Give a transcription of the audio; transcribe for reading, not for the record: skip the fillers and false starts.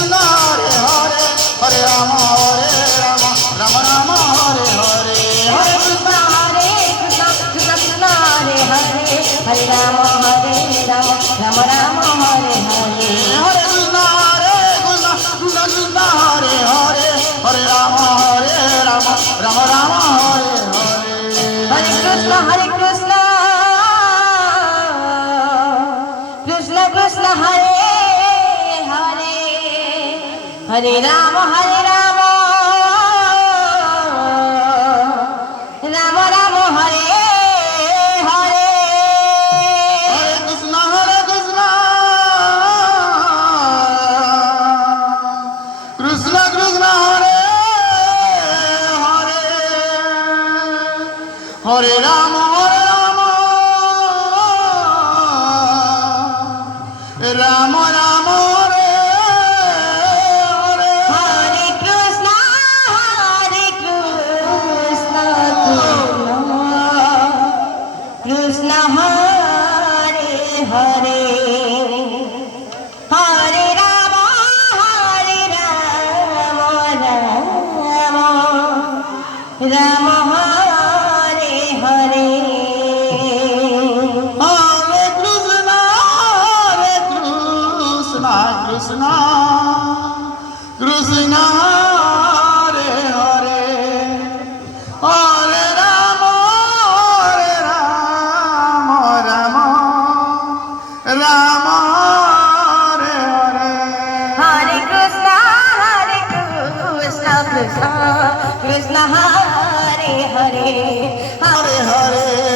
Krishna Hare Hare Hare Ram Ram Ram Hare Hare Hare Krishna Krishna Krishna Hare Hare Hare Ram Ram Ram Hare Hare Hare Krishna Krishna Krishna Hare Hare Hare Ram Ram Ram Hare Hare Hare Krishna Krishna Krishna Hare Hare Hare Ram Ram Ram Hare Hare Hare Krishna Krishna Krishna Hare Hare Hare Ram Ram Ram Hare Hare Hare Krishna Krishna Hare Hare Hare Ram Ram Hare Hare Hare Krishna Krishna Krishna Hare Hare Hare Ram Ram Ram Hare Hare Hare Krishna Krishna Krishna Hare Hare Hare Hare